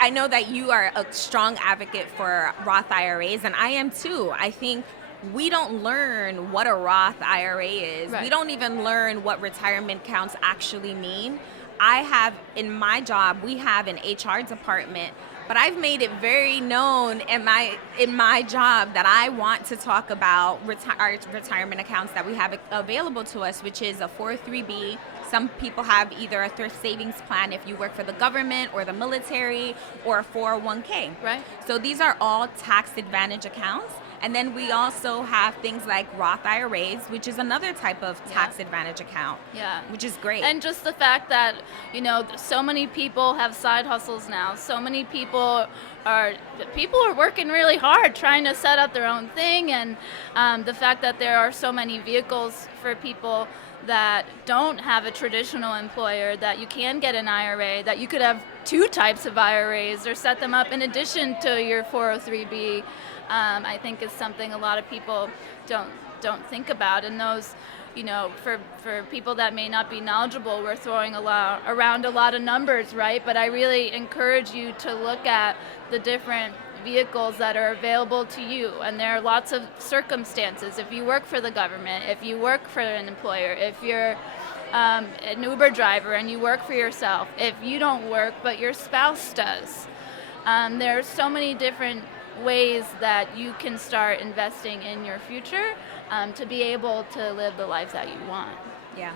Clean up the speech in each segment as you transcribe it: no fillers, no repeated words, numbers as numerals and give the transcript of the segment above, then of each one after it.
I know that you are a strong advocate for Roth IRAs, and I am too. I think we don't learn what a Roth IRA is. We Right. don't even learn what retirement accounts actually mean. I have, in my job, we have an HR department, but I've made it very known in my job that I want to talk about our retirement accounts that we have available to us, which is a 403b. Some people have either a thrift savings plan if you work for the government or the military, or a 401k. Right. So these are all tax advantage accounts. And then we also have things like Roth IRAs, which is another type of tax advantage account. Yeah. Which is great. And just the fact that, so many people have side hustles now. So many are working really hard trying to set up their own thing. And the fact that there are so many vehicles for people that don't have a traditional employer, that you can get an IRA, that you could have two types of IRAs or set them up in addition to your 403b, I think is something a lot of people don't think about. And those, for people that may not be knowledgeable, we're throwing around a lot of numbers, right? But I really encourage you to look at the different vehicles that are available to you, and there are lots of circumstances. If you work for the government, if you work for an employer, if you're an Uber driver and you work for yourself, if you don't work but your spouse does, there are so many different ways that you can start investing in your future to be able to live the life that you want. Yeah.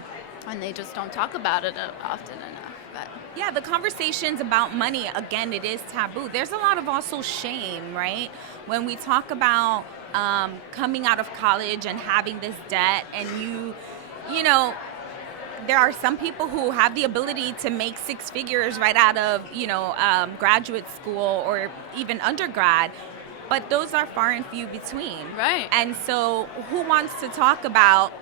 And they just don't talk about it often enough. But yeah, the conversations about money, again, it is taboo. There's a lot of also shame, right? When we talk about coming out of college and having this debt, and there are some people who have the ability to make six figures right out of, graduate school or even undergrad, but those are far and few between. Right. And so who wants to talk about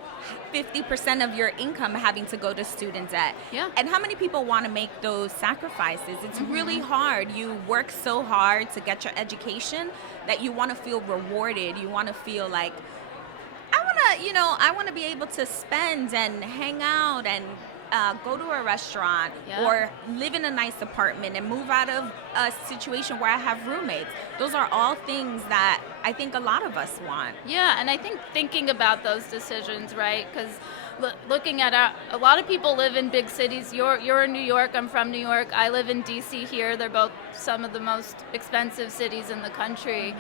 50% of your income having to go to student debt? Yeah. And how many people want to make those sacrifices? It's really hard. You work so hard to get your education that you want to feel rewarded. You want to feel like, I want to be able to spend and hang out and go to a restaurant or live in a nice apartment and move out of a situation where I have roommates. Those are all things that I think a lot of us want. Yeah, and I think thinking about those decisions, right? Because looking at a lot of people live in big cities. You're in New York. I'm from New York. I live in D.C. here. They're both some of the most expensive cities in the country.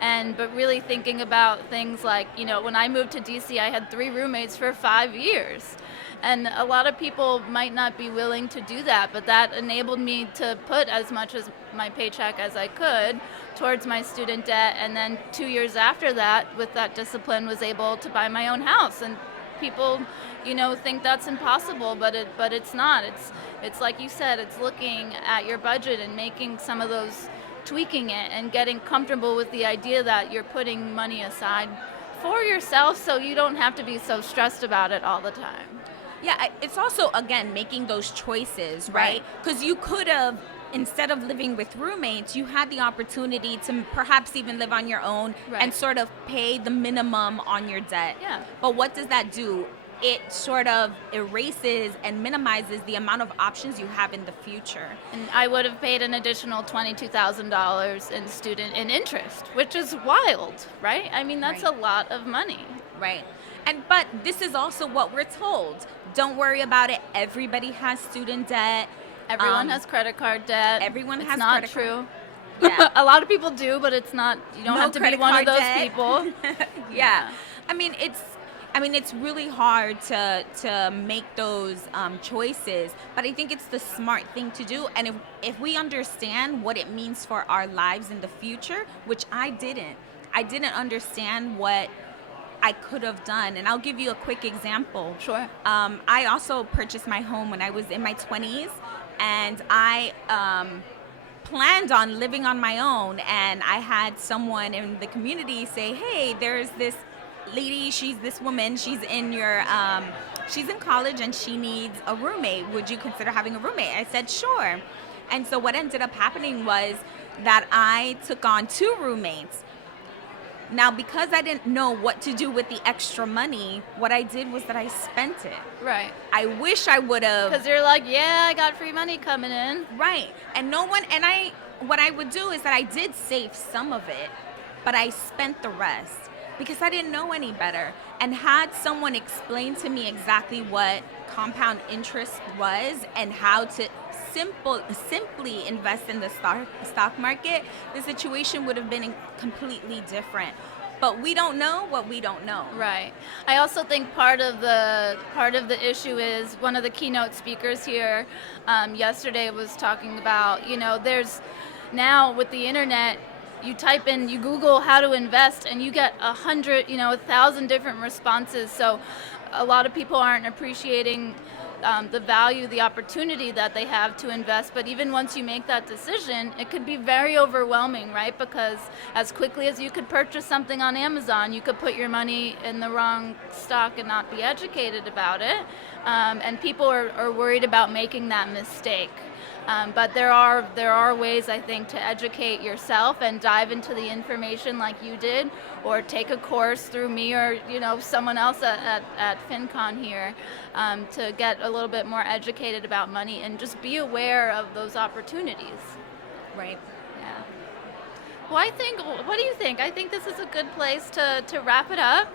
But really thinking about things like, when I moved to D.C., I had 3 roommates for 5 years. And a lot of people might not be willing to do that, but that enabled me to put as much as my paycheck as I could towards my student debt. And then 2 years after that, with that discipline, was able to buy my own house. And people, think that's impossible, but it's not. It's like you said, it's looking at your budget and making some of those, tweaking it and getting comfortable with the idea that you're putting money aside for yourself so you don't have to be so stressed about it all the time. Yeah, it's also, again, making those choices, right? Because you could have, instead of living with roommates, you had the opportunity to perhaps even live on your own and sort of pay the minimum on your debt. Yeah. But what does that do? It sort of erases and minimizes the amount of options you have in the future. And I would have paid an additional $22,000 in interest, which is wild, right? I mean, that's a lot of money. Right. But this is also what we're told. Don't worry about it. Everybody has student debt. Everyone has credit card debt. Everyone has It's not credit true. Yeah. A lot of people do, but it's not. You don't have to be one of those people. Yeah. I mean, it's really hard to make those choices, but I think it's the smart thing to do. And if we understand what it means for our lives in the future, which I didn't understand what I could have done. And I'll give you a quick example. Sure. I also purchased my home when I was in my 20s, and I planned on living on my own. And I had someone in the community say, hey, there's this lady, she's this woman, she's in college and she needs a roommate. Would you consider having a roommate? I said, sure. And so what ended up happening was that I took on 2 roommates. Now, because I didn't know what to do with the extra money, what I did was that I spent it. Right. I wish I would have. Because you're like, yeah, I got free money coming in. Right. And no one, and what I would do is that I did save some of it, but I spent the rest because I didn't know any better. And had someone explain to me exactly what compound interest was and how to simply invest in the stock market, the situation would have been completely different. But we don't know what we don't know. Right. I also think part of the issue is one of the keynote speakers here yesterday was talking about, there's now with the internet, you Google how to invest, and you get 100, 1,000 different responses. So a lot of people aren't appreciating the value, the opportunity that they have to invest. But even once you make that decision, it could be very overwhelming, right? Because as quickly as you could purchase something on Amazon, you could put your money in the wrong stock and not be educated about it. And people are worried about making that mistake. But there are ways, I think, to educate yourself and dive into the information like you did, or take a course through me or someone else at FinCon here to get a little bit more educated about money and just be aware of those opportunities. Right. Yeah. Well, what do you think? I think this is a good place to wrap it up.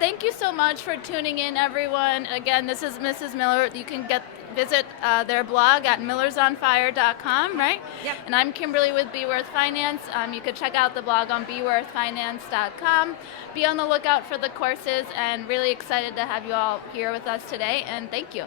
Thank you so much for tuning in, everyone. Again, this is Mrs. Miller. You can visit their blog at millersonfire.com, right? Yep. And I'm Kimberly with Be Worth Finance. You could check out the blog on beworthfinance.com. Be on the lookout for the courses, and really excited to have you all here with us today, and thank you.